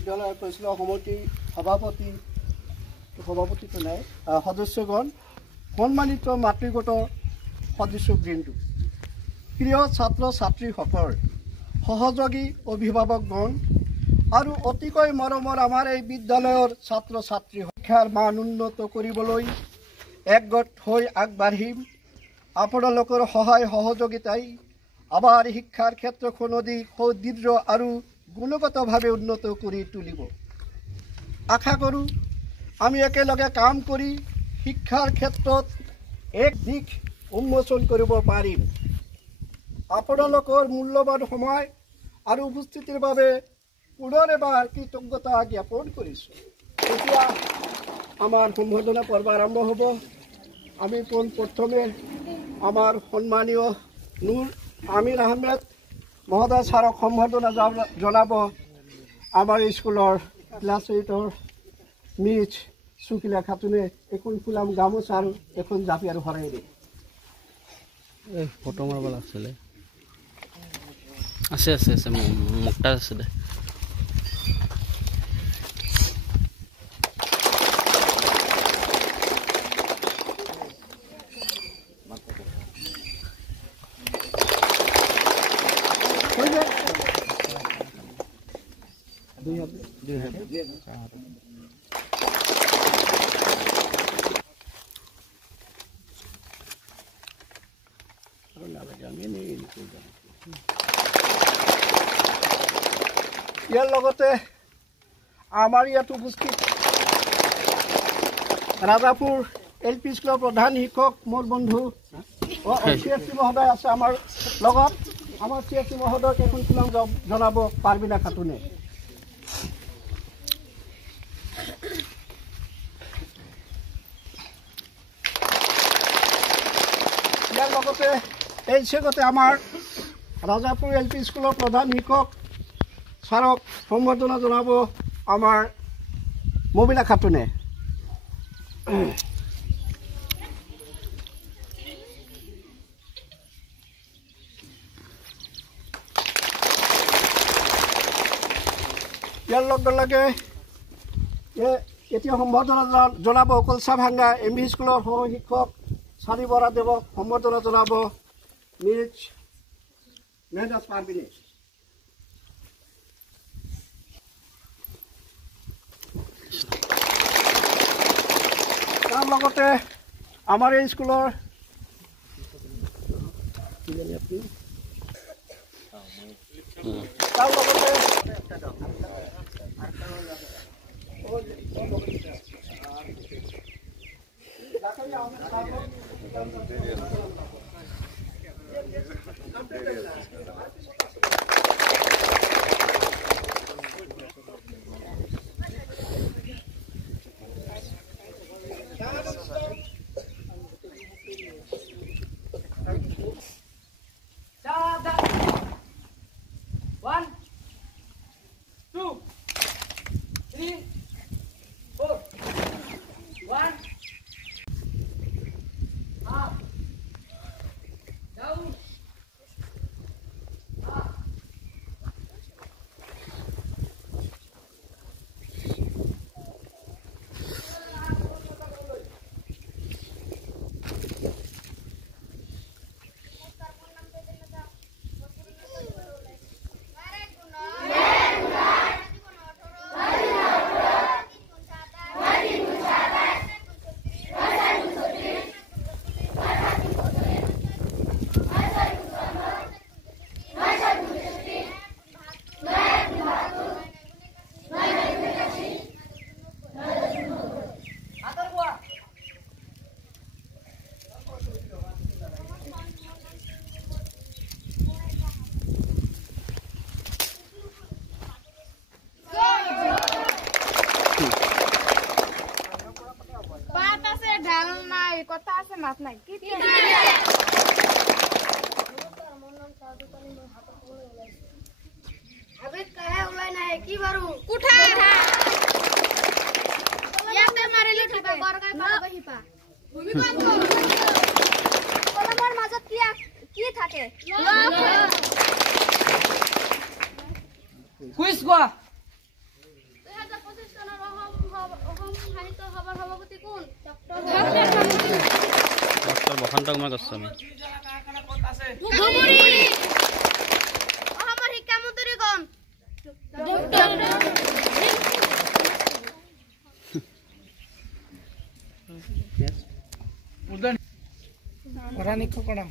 বিদ্যালয় পৰিচালক সমিতিৰ সভাপতিটো নাই সদস্যগণ, সন্মানিত মাতৃগোটৰ সদস্যবৃন্দ, প্ৰিয় ছাত্ৰ ছাত্ৰীসকল, সহযোগী অভিভাৱকগণ আৰু অতিকৈ মৰমৰ আমাৰ এই বিদ্যালয়ৰ ছাত্ৰ ছাত্ৰী, শিক্ষাৰ মান উন্নত কৰিবলৈ একগোট হৈ আগবাঢ়িম। আপোনালোকৰ সহায় সহযোগিতাই আমাৰ শিক্ষাৰ ক্ষেত্ৰখন অধিক সুদৃঢ় আৰু গুণগতভাৱে উন্নত কৰি তুলিব। আশা কৰোঁ আমি একেলগে কাম কৰি শিক্ষাৰ ক্ষেত্ৰত এক দিশ উন্মোচন কৰিব পাৰিম। আপোনালোকৰ মূল্যৱান সময় আৰু উপস্থিতিৰ বাবে পুনৰ এবাৰ কৃতজ্ঞতা জ্ঞাপন কৰিছোঁ। এতিয়া আমাৰ সম্বৰ্ধনা পৰ্ব আৰম্ভ হ'ব। আমি পোনপ্ৰথমে আমাৰ সন্মানীয় নুৰ আমিৰ আহমেদ মহোদয় ছাৰক সম্বৰ্ধনা জনাব। আমাৰ স্কুলৰ ক্লাছ 8ৰ মিছ সুকিলা খাতুনে এখন ফুলাম গামোচা আৰু এখন জাপি আৰু শৰাই দিয়ে। ফটো মাৰিব লাগিছিলে। আছে আছে আছে মুক্তা আছে দে। ইয়াৰ লগতে আমাৰ ইয়াত উপস্থিত ৰাজাপুৰ LP স্কুলৰ প্ৰধান শিক্ষক মোৰ বন্ধু CFC মহোদয় আছে আমাৰ লগত। আমাৰ CFC মহোদয়ক এখন ফুলাম জনাব পাৰ্বিনা খাতুনে। ইয়াৰ লগতে এই চেগতে আমাৰ ৰাজাপুৰ LP স্কুলৰ প্ৰধান শিক্ষক ছাৰক সম্বৰ্ধনা জনাব আমাৰ মবিনা খাতুনে। ইয়াৰ লগে লগে এতিয়া সম্বৰ্ধনা জনাব কলচাভাঙ্গা MV স্কুলৰ সহ শিক্ষক চাৰি বৰাদেৱক সম্বৰ্ধনা জনাব মিছ মেহনাজ পাৰ্বিনে। তাৰ লগতে আমাৰ এই স্কুলৰ Quiz go. ডক্টৰ বসন্ত কুমাৰ গোস্বামী। অসমৰ শিক্ষামন্ত্ৰী কোন? প্ৰধান শিক্ষকৰ নাম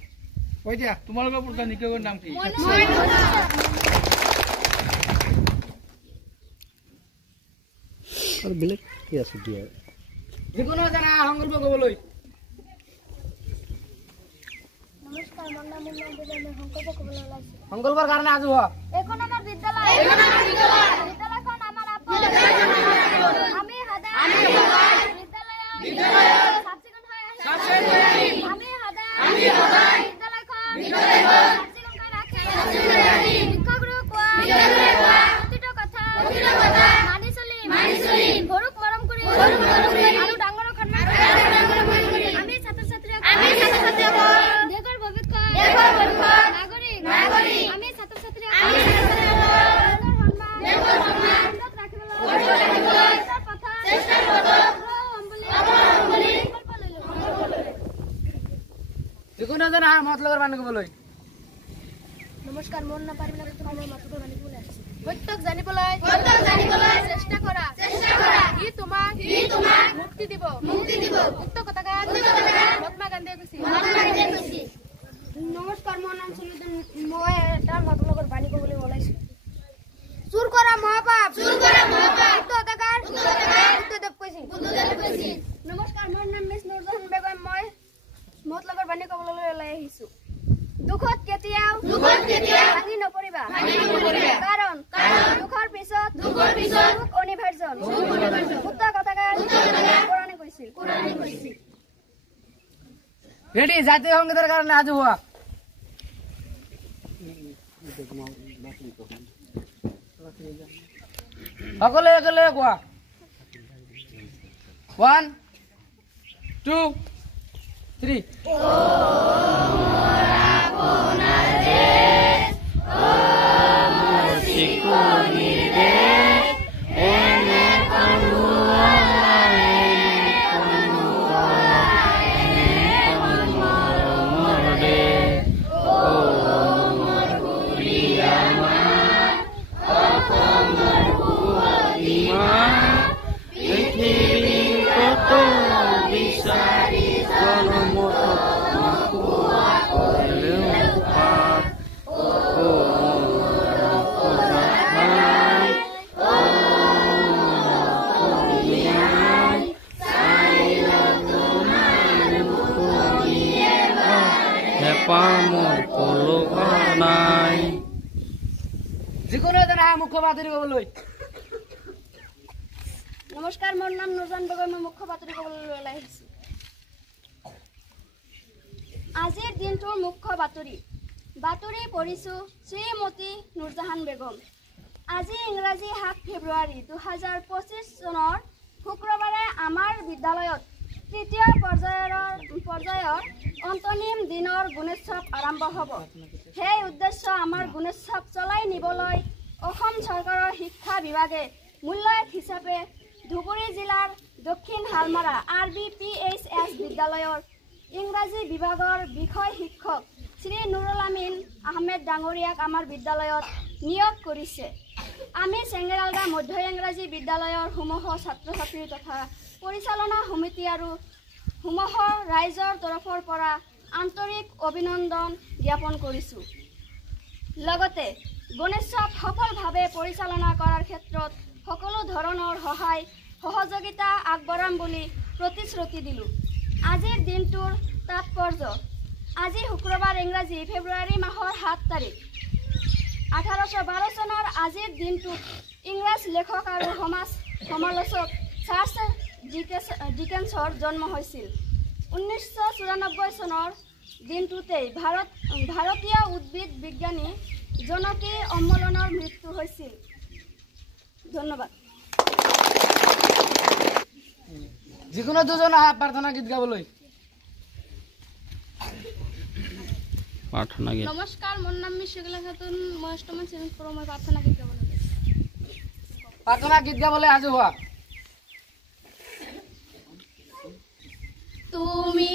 কৈ দিয়া। তোমালোকৰ প্ৰধান শিক্ষকৰ নাম কি? আৰু বেলেগ কি আছে দিয়া? যিকোনো এজনে সংকল্প ক'বলৈ। নমস্কাৰ, মোৰ নাম মই সংকল্প কৰিবলৈ ওলাইছো। সংকল্পৰ কাৰণে আজি হোৱা। এইখন আমাৰ বিদ্যালয়। বিদ্যালয়খন আমাৰ আপোন। আমি সদায় বিদ্যালয়ত চাফ-চিকুণ হৈ আহিম। আমি সদায় বিদ্যালয়খন চাফ-চিকুণ কৰি ৰাখিম। শিক্ষকগুৰুক কোৱা প্ৰতিটো কথা মানি চলিম। সৰুক মৰম কৰি আৰু ডাঙৰক সন্মান কৰিম। আমি ছাত্ৰ-ছাত্ৰীসকল দেশৰ ভৱিষ্যত নাগৰিক। আমি ছাত্ৰ-ছাত্ৰীসকল দেশৰ সন্মান ৰাখিবলৈ চেষ্টা হ'ম বুলি সংকল্প ল'লো। যিকোনো এজনে মত লগৰ বান্ধি ক'বলৈ। নমস্কাৰ, মোৰ নাম পাৰিলা তোমাৰ মাতৃ বাণীবলৈ আহিছে। সত্যক জানিবলৈ চেষ্টা কৰা। ই তোমাক মুক্তি দিব। উক্ত কথাষাৰ মহাত্মা গান্ধীয়ে কৈছিল। নমস্কাৰ, মোৰ নাম সুমিতন। মই এটা মাতৃ লগৰ বাণী ক'বলৈ ওলাইছো। চুৰ কৰা মহাপাপ। উক্ত কথাষাৰ বুদ্ধদেৱ কৈছিল। নমস্কাৰ, মোৰ নাম মিছ নুৰজাহান বেগম। মই মত লগৰ বাণী ক'বলৈ ওলাই আহিছো। দুখত কেতিয়াও ভাঙি নপৰিবা। কাৰণ দুখৰ পিছত সুখ অনিবাৰ্য। উক্ত কথাষাৰ কোৰাণে কৈছিল। ৰেডি, জাতীয় সংগীতৰ কাৰণে আজি হোৱা। সকলোৱে একেলগে কোৱা। 1 2 3 যিকোনো এজনে মুখ্য বাতৰি ক'বলৈ। নমস্কাৰ, মোৰ নাম নুৰজান বেগম। মই মুখ্য বাতৰি ক'বলৈ ওলাই আহিছো। আজিৰ দিনটোৰ মুখ্য বাতৰি পঢ়িছো শ্ৰীমতী নুৰজাহান বেগম। আজি ইংৰাজী 7 ফেব্ৰুৱাৰী 2025 চনৰ শুক্ৰবাৰে আমাৰ বিদ্যালয়ত তৃতীয় পৰ্যায়ৰ অন্তনিম দিনৰ গুণোৎসৱ আৰম্ভ হ'ব। সেই উদ্দেশ্য আমাৰ গুণোৎসৱ চলাই নিবলৈ অসম চৰকাৰৰ শিক্ষা বিভাগে মূল্যায়ন হিচাপে ধুবুৰী জিলাৰ দক্ষিণ হালমাৰা RBPHS বিদ্যালয়ৰ ইংৰাজী বিভাগৰ বিষয় শিক্ষক শ্ৰী নুৰুল আমিন আহমেদ ডাঙৰীয়াক আমাৰ বিদ্যালয়ত নিয়োগ কৰিছে। আমি চেঙেৰালগা মধ্য ইংৰাজী বিদ্যালয়ৰ সমূহ ছাত্ৰ-ছাত্ৰী তথা পৰিচালনা সমিতি আৰু সমূহ ৰাইজৰ তৰফৰ পৰা আন্তৰিক অভিনন্দন জ্ঞাপন কৰিছোঁ। লগতে গণেশোৎসৱ সফলভাৱে পৰিচালনা কৰাৰ ক্ষেত্ৰত সকলো ধৰণৰ সহায় সহযোগিতা আগবঢ়াম বুলি প্ৰতিশ্ৰুতি দিলোঁ। আজিৰ দিনটোৰ তাৎপৰ্য আজি শুক্ৰবাৰ ইংৰাজী ফেব্ৰুৱাৰী মাহৰ 7 তাৰিখ 1812 চনৰ আজিৰ দিনটোত ইংৰাজ লেখক আৰু সমালোচক চাৰ্লছ ডিকেন্সৰ জন্ম হৈছিল। 1994 চনৰ দিনটোতেই ভাৰতীয় উদ্ভিদ বিজ্ঞানী জনকী অম্মলৰ মৃত্যু হৈছিল। ধন্যবাদ। যিকোনো দুজন প্ৰাৰ্থনা গীত গাবলৈ। নমস্কাৰ, মোৰ নাম মিছুগলা খাতুন। মই অষ্টম শ্ৰেণীত পঢ়ো। মই প্ৰাৰ্থনা গীত গাবলৈ প্ৰাৰ্থনা গীত গাবলৈ সাজু হোৱা। তুমি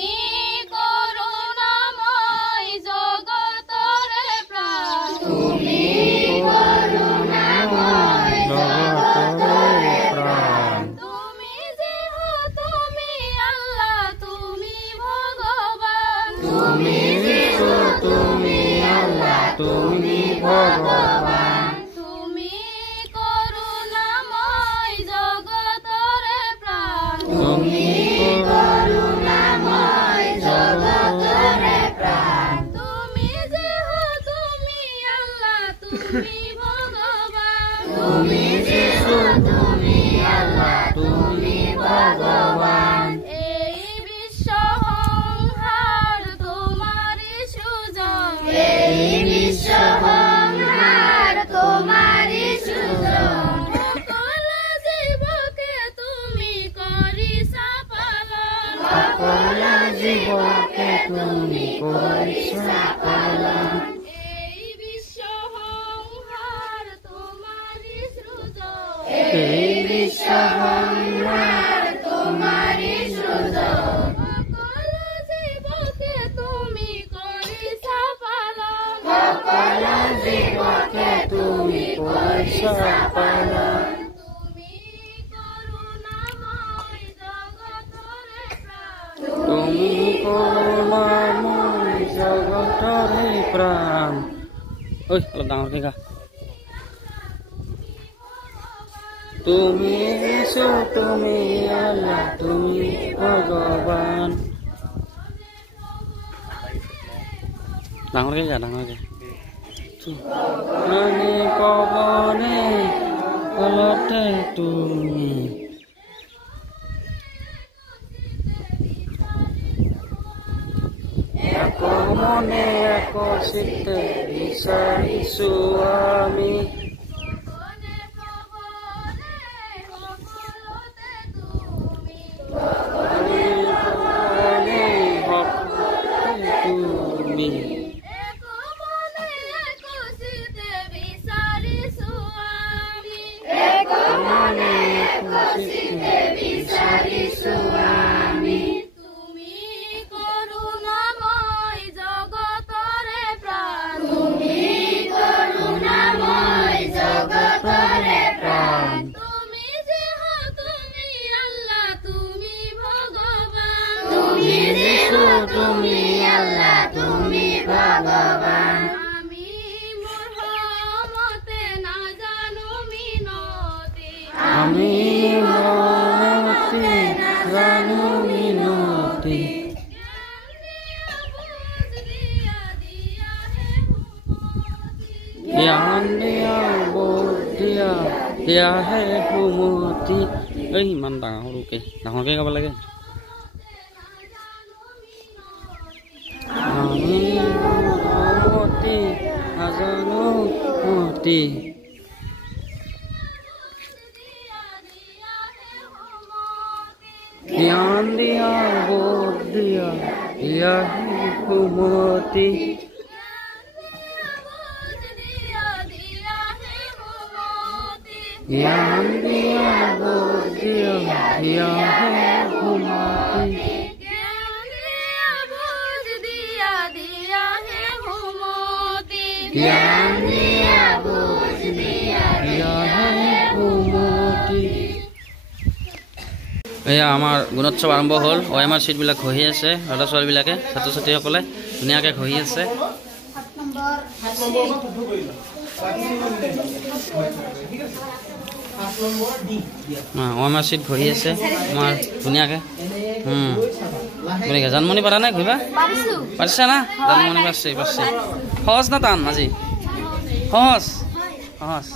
করুণাময় জগতরে প্রাণ তুমি করুণাময় জগতরে প্রাণ তুমি যে হো তুমি আল্লাহ তুমি ভগবান তুমি যে হো তুমি আল্লাহ তুমি ভগবান তুমি করুণাময় জগতরে প্রাণ তুমি করুণাময় জগতরে প্রাণ তুমি যে হো তুমি আল্লাহ তুমি ভগবান তুমি যে হো তুমি আল্লাহ তুমি ভগবান এই বিশ্ব সংহার তোমারই সুজন এই বিশ্ব সংহার তোমারই সুজন সকল জীবকে তুমি করিছা পালন সকল জীবকে তুমি করিছা পালন এই বিশ্ব সংহার তোমারই সৃজন এই বিশ্ব সংহার তোমারই সৃজন সকল জীবকে তুমি করিছা পালন সকল জীবকে তুমি করিছা পালন তুমি করুণাময় জগতরে প্রাণ তুমি করুণাময় জগতৰে প্ৰাণ ঐ অলপ ডাঙৰকৈ গা তুমি যিশু তুমি আল্লাহ তুমি ভগৱান ডাঙৰকৈ গা ডাঙৰকৈ মানে পৱনে কলতে তুমি মনে একচিতে বিচাৰিছো আমি তুমি বিচাৰিছো আমি তুমি করুণাময় জগতরে প্রাণ তুমি করুণাময় জগতরে প্রাণ তুমি যে হো তুমি আল্লাহ তুমি ভগবান তুমি যে হো তুমি আল্লাহ তুমি ভগবান আমি মূঢ়মতে না জানো মিনতি আমি মনতে জানো মিনতি জ্ঞান দিয়া বোধ দিয়া দিয়াহে সুমতি এই ইমান ডাঙৰকৈ ডাঙৰকৈ গাব লাগে আমি মতি নাজানো মতি জ্ঞান দিয়া বোধ দিয়া দিয়াহে সুমতি জ্ঞান দিয়া বোধ দিয়া দিয়াহে সুমতি জ্ঞান দিয়া বোধ দিয়া দিয়াহে সুমতি এয়া আমাৰ গুণোৎসৱ আৰম্ভ হ'ল OMR চিটবিলাক ঘঁহি আছে ল'ৰা ছোৱালীবিলাকে ছাত্ৰ ছাত্ৰীসকলে ধুনীয়াকৈ ঘঁহি আছে OMR চিট ঘঁহি আছে আমাৰ ধুনীয়াকৈ গতিকে জানমণি পাৰা নাই ঘঁহিবা পাৰিছা না জানমণি পাৰিছে সহজ না টান আজি সহজ সহজ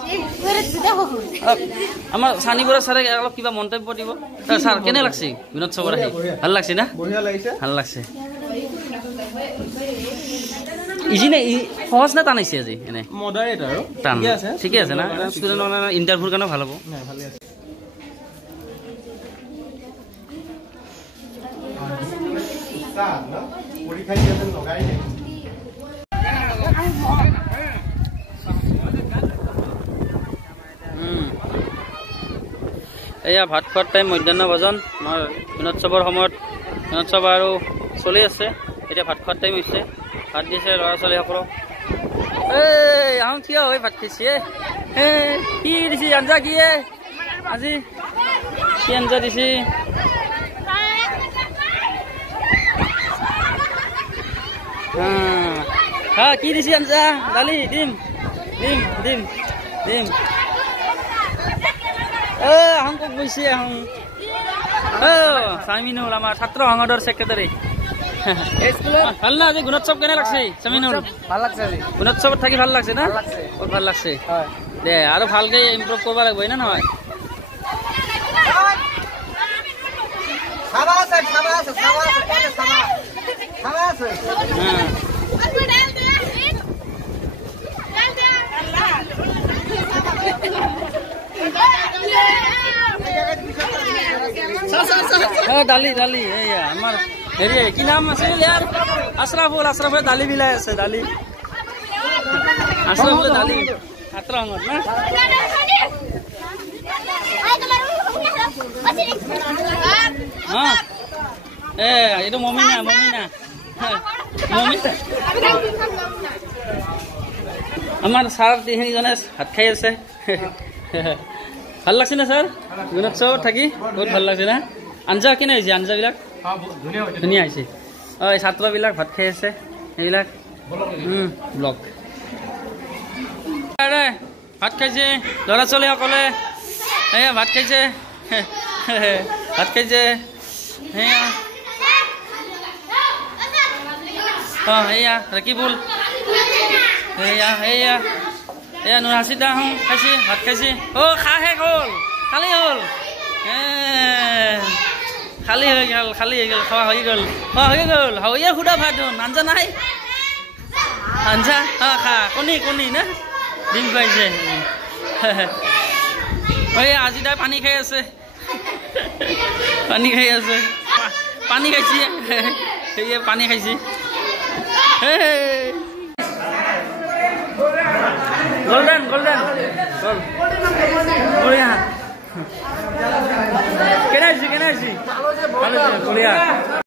আমাৰ চানিবৰা ছাৰে অলপ কিবা মন্তব্য দিব ছাৰ কেনে লাগছে গুণোৎসৱৰ আহি ভাল লাগছে না ভাল লাগছে ইজি নে সহজ না টান আহিছে আজি এনে মডাৰেট আৰু টান ঠিকে আছে না ষ্টুডেণ্টৰ ইণ্টাৰভিউৰ কাৰণে ভাল হ'ব এয়া ভাত খোৱাৰ টাইম মধ্যাহ্ন ভোজন আমাৰ গুণোৎসৱৰ সময়ত গুণোৎসৱ আৰু চলি আছে এতিয়া ভাত খোৱাৰ টাইম হৈছে ভাত দিছে ল'ৰা ছোৱালীসকলক এই আহোঁ থিয় হৈ ভাত খাইছে কি দিছে আঞ্জা কি আজি কি আঞ্জা দিছে কি দিছে আঞ্জা দালি ডিম ডিম ডিম ডিম আহোঁ কক গৈছে আহোঁ চামিনুল আমাৰ ছাত্ৰ সংসদৰ ছেক্ৰেটাৰী ভাল না আজি গুণোৎসৱ কেনে লাগছে চামিনুল ভাল লাগছে আজি গুণোৎসৱত থাকি ভাল লাগছে না বহুত ভাল লাগছে দে আৰু ভালকে ইম্প্ৰুভ কৰিব লাগিব না নহয় দালি দালি এইয়া আমাৰ হেৰি কি নাম আছে ইয়াৰ আশৰাফুল আশৰাফে দালি বিলাই আছে দালি আশৰাফে দালি ছাত্ৰ সংসদ না এইটো মমিনা মমিনা মমিনা আমাৰ ছাৰ তিনিজনে ভাত খাই আছে ভাল লাগছে না ছাৰ গুণোৎসৱত থাকি বহুত ভাল লাগছে না আঞ্জা কেনে হৈছে আঞ্জাবিলাক ধুনীয়া হৈছে এই ছাত্ৰবিলাক ভাত খাই আছে এইবিলাক ব্লগ ভাত খাইছে ল'ৰা ছোৱালীসকলে এয়া ভাত খাইছে ভাত খাইছে সেয়া এয়া ৰাকিবুল এয়া এয়া এয়া নুৰ হাচিদা খাইছে ভাত খাইছে খাহে হ'ল খালী হ'ল খালী হৈ গ'ল খালী হৈ গ'ল খোৱা হৈ গ'ল খোৱা হৈ গ'ল হৈয়ে সুধা ভাত আঞ্জা নাই আঞ্জা খা কণী কণী না ডিম খুৱাইছে আজি তাই পানী খাই আছে পানী খাই আছে পানী খাইছে সেয়ে পানী খাইছে গল্ডেন গল্ডেন গল বঢ়িয়া কেনে হৈছে কেনে হৈছে বঢ়িয়া